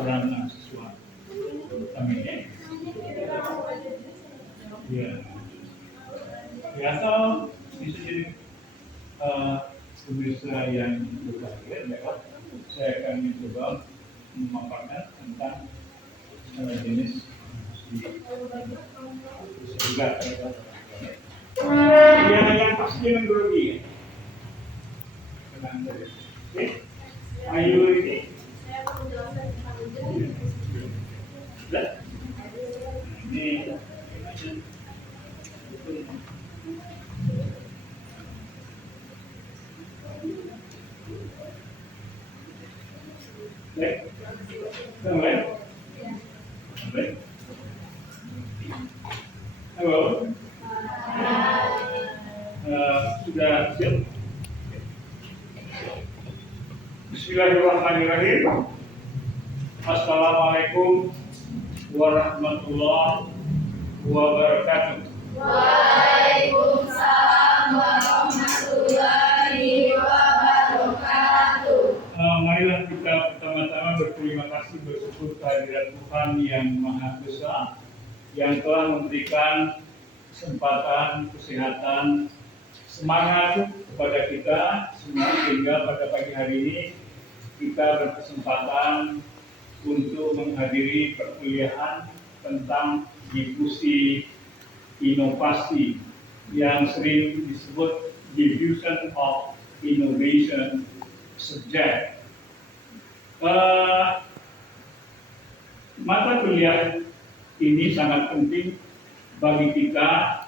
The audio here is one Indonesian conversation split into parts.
orang mahasiswa. Amin ya. Ya. Ya atau bisa jadi pemirsa yang berbahagia, ya, saya akan mencoba memaparkan tentang jenis juga yang pasti dengan grogi. Oke, ayo ini. Ini halo. Sudah siap? Bismillahirrahmanirrahim. Assalamualaikum warahmatullahi wabarakatuh. Waalaikumsalam warahmatullahi wabarakatuh. Marilah kita pertama-tama berterima kasih, bersyukur kehadirat Tuhan yang Maha Esa yang telah memberikan kesempatan, kesehatan, semangat kepada kita semua sehingga pada pagi hari ini kita berkesempatan untuk menghadiri perkuliahan tentang diskusi inovasi yang sering disebut Diffusion of Innovation Subject. Mata kuliah ini sangat penting bagi kita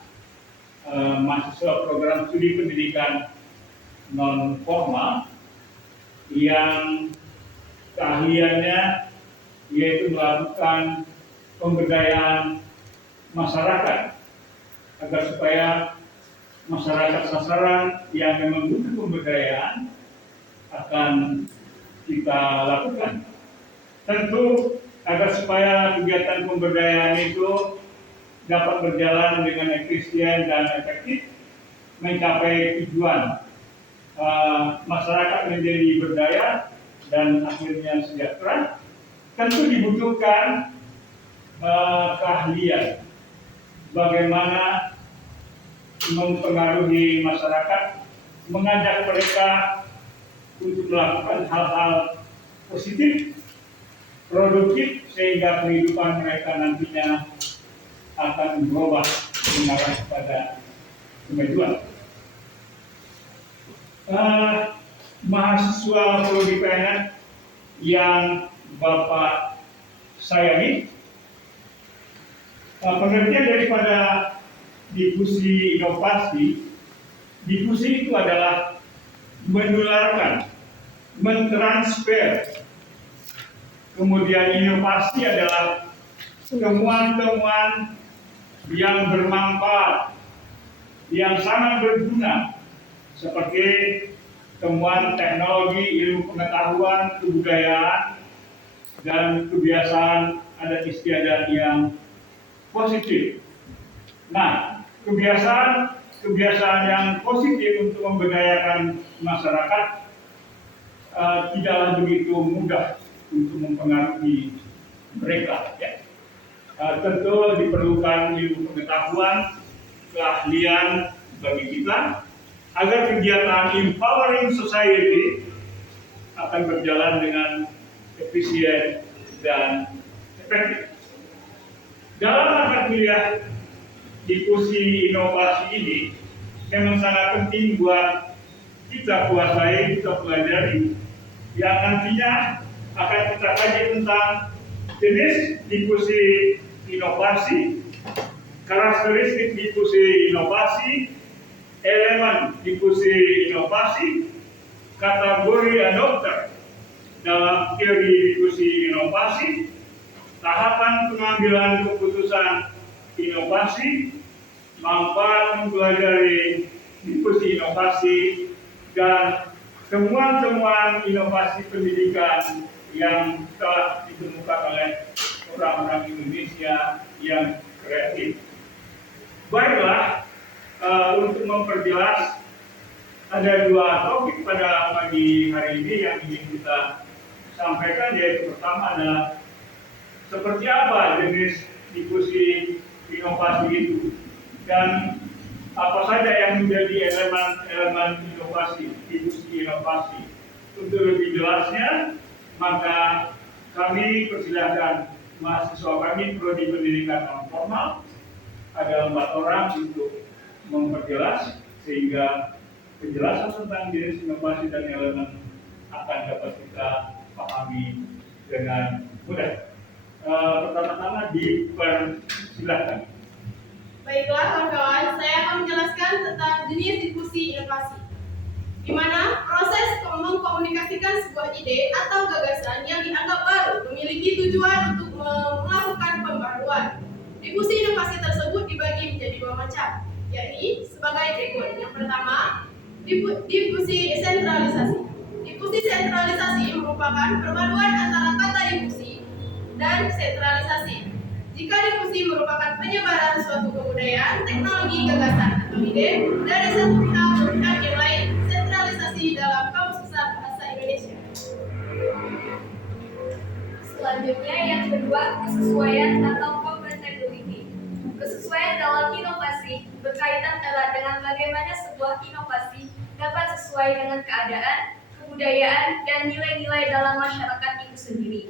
mahasiswa program studi pendidikan non formal yang keahliannya yaitu melakukan pemberdayaan masyarakat agar supaya masyarakat sasaran yang memang butuh pemberdayaan akan kita lakukan. Tentu agar supaya kegiatan pemberdayaan itu dapat berjalan dengan efisien dan efektif mencapai tujuan masyarakat menjadi berdaya dan akhirnya sejahtera, tentu dibutuhkan keahlian bagaimana mempengaruhi masyarakat, mengajak mereka untuk melakukan hal-hal positif, produktif sehingga kehidupan mereka nantinya akan berubah mengarah kepada kemajuan. Mahasiswa prodi PNS yang Bapak sayangi, pengertian daripada diffusi inovasi, diffusi itu adalah menularkan, mentransfer. Kemudian inovasi adalah temuan-temuan yang bermanfaat, yang sangat berguna, seperti temuan teknologi, ilmu pengetahuan, kebudayaan, dan kebiasaan adat istiadat yang positif. Nah, kebiasaan yang positif untuk memberdayakan masyarakat tidaklah begitu mudah untuk mempengaruhi mereka. Ya. Tentu diperlukan ilmu pengetahuan, keahlian bagi kita agar kegiatan empowering society akan berjalan dengan efisien dan efektif. Dalam mata kuliah diskusi inovasi ini memang sangat penting buat kita kuasai, kita pelajari, yang nantinya akan kita kaji tentang jenis diskusi inovasi, karakteristik diskusi inovasi, elemen diskusi inovasi, kategori adopter dalam teori diskusi inovasi, tahapan pengambilan keputusan inovasi, manfaat mempelajari diskusi inovasi, dan temuan-temuan inovasi pendidikan yang telah ditemukan oleh orang-orang Indonesia yang kreatif. Baiklah, untuk memperjelas ada dua topik pada pagi hari ini yang ingin kita sampaikan, yaitu pertama adalah seperti apa jenis diskusi inovasi itu dan apa saja yang menjadi elemen inovasi, diskusi inovasi. Untuk lebih jelasnya, maka kami persilahkan mahasiswa kami prodi pendidikan non formal, ada 4 orang untuk memperjelas sehingga penjelasan tentang jenis inovasi dan elemen akan dapat kita pahami dengan mudah. Pertama-tama dipersilahkan. Baiklah kawan-kawan, saya akan menjelaskan tentang jenis diskusi inovasi, di mana proses mengkomunikasikan sebuah ide atau gagasan yang dianggap baru memiliki tujuan untuk melakukan pembaruan. Diskusi inovasi tersebut dibagi menjadi 2 macam, yakni sebagai berikut. Yang pertama, diskusi sentralisasi. Diskusi sentralisasi merupakan perpaduan antara kata diskusi dan sentralisasi. Jika diskusi merupakan penyebaran suatu kebudayaan, teknologi, gagasan, atau ide dari satu pihak ke pihak yang lain, sentralisasi dalam Kamus Besar Bahasa Indonesia. Selanjutnya yang kedua, kesesuaian atau compatibility. Kesesuaian dalam inovasi berkaitan erat dengan bagaimana sebuah inovasi dapat sesuai dengan keadaan, kebudayaan, dan nilai-nilai dalam masyarakat itu sendiri.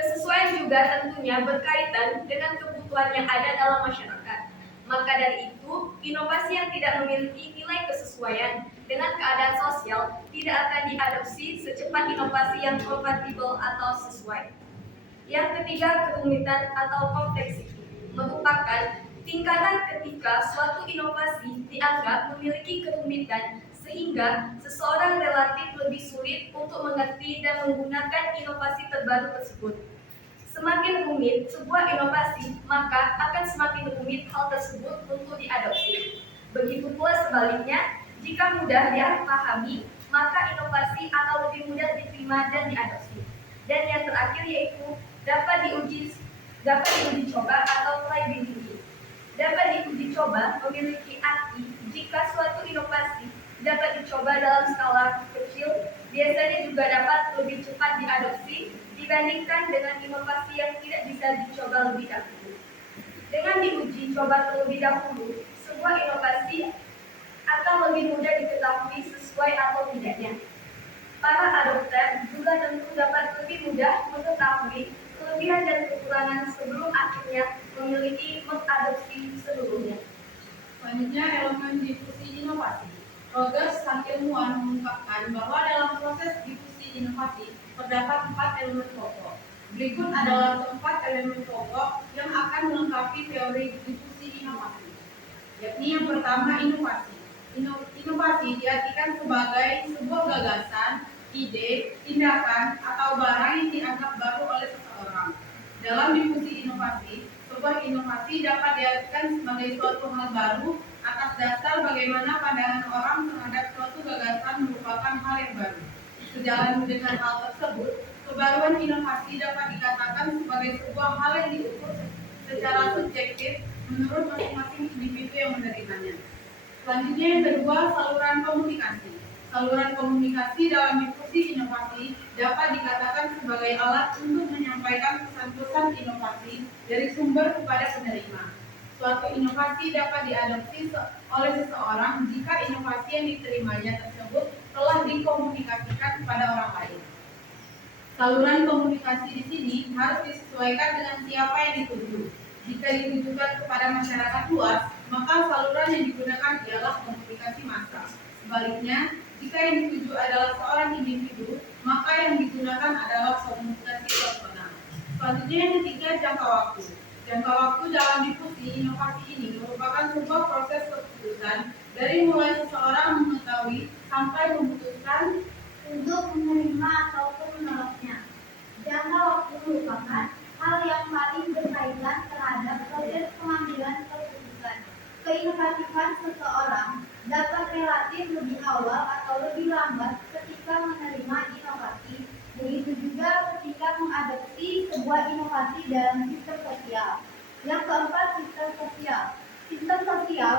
Kesesuaian juga tentunya berkaitan dengan kebutuhan yang ada dalam masyarakat. Maka dari itu, inovasi yang tidak memiliki nilai kesesuaian dengan keadaan sosial tidak akan diadopsi secepat inovasi yang kompatibel atau sesuai. Yang ketiga, kerumitan atau kompleksiti merupakan tingkatan ketika suatu inovasi dianggap memiliki kerumitan sehingga seseorang relatif lebih sulit untuk mengerti dan menggunakan inovasi terbaru tersebut. Semakin rumit sebuah inovasi, maka akan semakin rumit hal tersebut untuk diadopsi. Begitu pula sebaliknya, jika mudah dipahami, maka inovasi akan lebih mudah diterima dan diadopsi. Dan yang terakhir yaitu dapat diuji coba atau playability. Dapat diuji coba memiliki arti jika suatu inovasi dapat dicoba dalam skala kecil, biasanya juga dapat lebih cepat diadopsi dibandingkan dengan inovasi yang tidak bisa dicoba lebih dahulu. Dengan diuji coba terlebih dahulu, sebuah inovasi akan lebih mudah diketahui sesuai atau tidaknya. Para adopter juga tentu dapat lebih mudah mengetahui kelebihan dan kekurangan sebelum akhirnya mengadopsi seluruhnya. Selanjutnya, elemen diskusi inovasi. Rogers sang ilmuwan mengungkapkan bahwa dalam proses diskusi inovasi terdapat 4 elemen pokok. Berikut adalah 4 elemen pokok yang akan melengkapi teori diskusi inovasi. Yakni yang pertama, inovasi. Inovasi diartikan sebagai sebuah gagasan, ide, tindakan, atau barang yang dianggap baru oleh seseorang. Dalam diskusi inovasi, sebuah inovasi dapat diartikan sebagai suatu hal baru atas dasar bagaimana pandangan orang terhadap suatu gagasan merupakan hal yang baru. Sejalan dengan hal tersebut, kebaruan inovasi dapat dikatakan sebagai sebuah hal yang diukur secara subjektif menurut masing-masing individu yang menerimanya. Selanjutnya yang kedua, saluran komunikasi. Saluran komunikasi dalam diskusi inovasi dapat dikatakan sebagai alat untuk menyampaikan pesan-pesan inovasi dari sumber kepada penerima. Suatu inovasi dapat diadopsi oleh seseorang jika inovasi yang diterimanya tersebut telah dikomunikasikan kepada orang lain. Saluran komunikasi di sini harus disesuaikan dengan siapa yang dituju. Jika ditujukan kepada masyarakat luas, maka saluran yang digunakan ialah komunikasi massa. Sebaliknya, jika yang dituju adalah seorang individu, maka yang digunakan adalah komunikasi personal. Selanjutnya yang ketiga, jangka waktu. Jangka waktu dalam diskusi inovasi ini merupakan sebuah proses keputusan dari mulai seseorang mengetahui sampai memutuskan untuk menerima ataupun menolaknya. Jangka waktu merupakan hal yang paling berkaitan terhadap proses pengambilan keputusan. Keinovatifan seseorang dapat relatif lebih awal atau lebih lambat ketika menerima inovasi. Begitu juga ketika mengadopsi sebuah inovasi dalam sistem sosial. Yang keempat, sistem sosial. Sistem sosial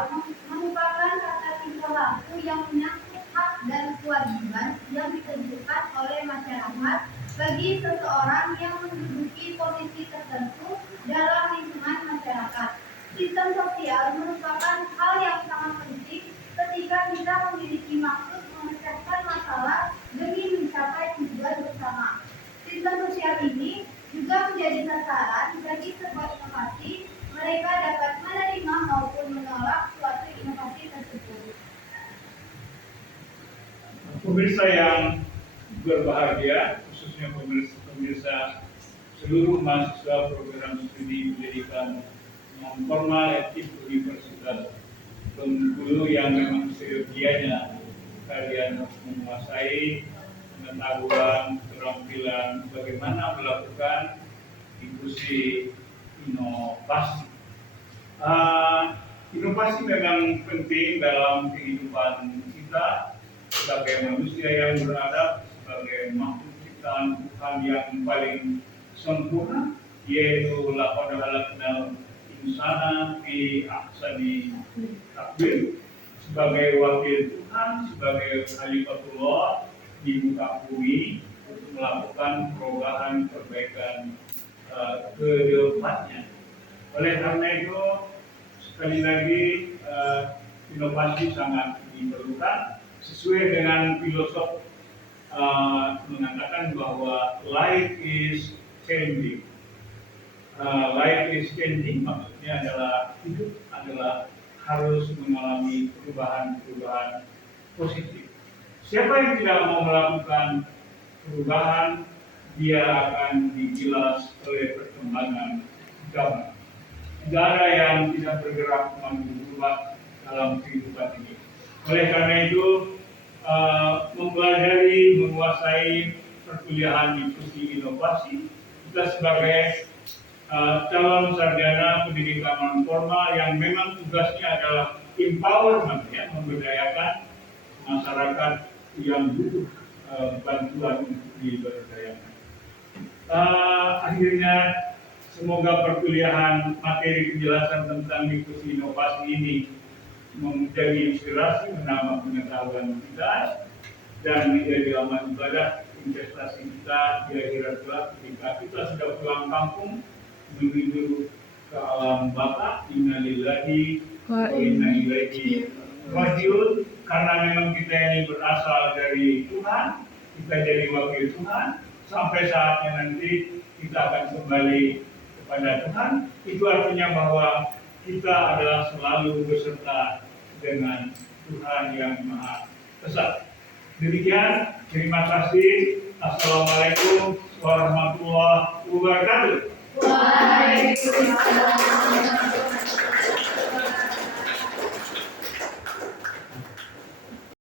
merupakan tata tingkah laku yang menyangkut hak dan kewajiban yang ditentukan oleh masyarakat bagi seseorang yang menduduki posisi tertentu dalam lingkungan masyarakat. Sistem sosial merupakan hal yang sangat penting ketika kita memiliki maksud memecahkan masalah demi mencapai tujuan bersama. Sistem sosial ini juga menjadi sasaran bagi sebuah inovasi. Mereka dapat menerima maupun menolak suatu inovasi tersebut. Pemirsa yang berbahagia, khususnya pemirsa seluruh mahasiswa program studi pendidikan non formal etik universitas Bengkulu yang memang seyogianya kalian harus menguasai pengetahuan, keterampilan bagaimana melakukan diskusi inovasi. Inovasi memang penting dalam kehidupan kita sebagai manusia yang beradab, sebagai makhluk ciptaan Tuhan yang paling sempurna, yaitu laqad khalaqnal insana fi ahsani taqwim, sebagai wakil Tuhan, sebagai khalifatullah di muka bumi untuk melakukan perubahan perbaikan ke depannya. Oleh karena itu, sekali lagi inovasi sangat diperlukan sesuai dengan filosof mengatakan bahwa life is changing. Life is changing maksudnya adalah hidup adalah harus mengalami perubahan-perubahan positif. Siapa yang tidak mau melakukan perubahan, dia akan digilas oleh perkembangan zaman. Tidak ada yang tidak bergerak berubah dalam kehidupan ini. Oleh karena itu, mempelajari, menguasai perkuliahan diskusi inovasi, kita sebagai calon sarjana pendidikan non formal yang memang tugasnya adalah empowerment, ya, memberdayakan masyarakat yang butuh bantuan untuk diberdayakan. Akhirnya, semoga perkuliahan materi penjelasan tentang diskusi inovasi ini menjadi inspirasi, menambah pengetahuan kita, dan menjadi amal ibadah investasi kita di akhirat kelak ketika kita sudah pulang kampung menuju ke alam baka. Inna lillahi wa inna ilaihi rajiun. Karena memang kita ini berasal dari Tuhan, kita jadi wakil Tuhan, sampai saatnya nanti kita akan kembali kepada Tuhan. Itu artinya bahwa kita adalah selalu beserta dengan Tuhan yang Maha Esa. Demikian, terima kasih. Assalamualaikum warahmatullahi wabarakatuh. Waalaikumsalam.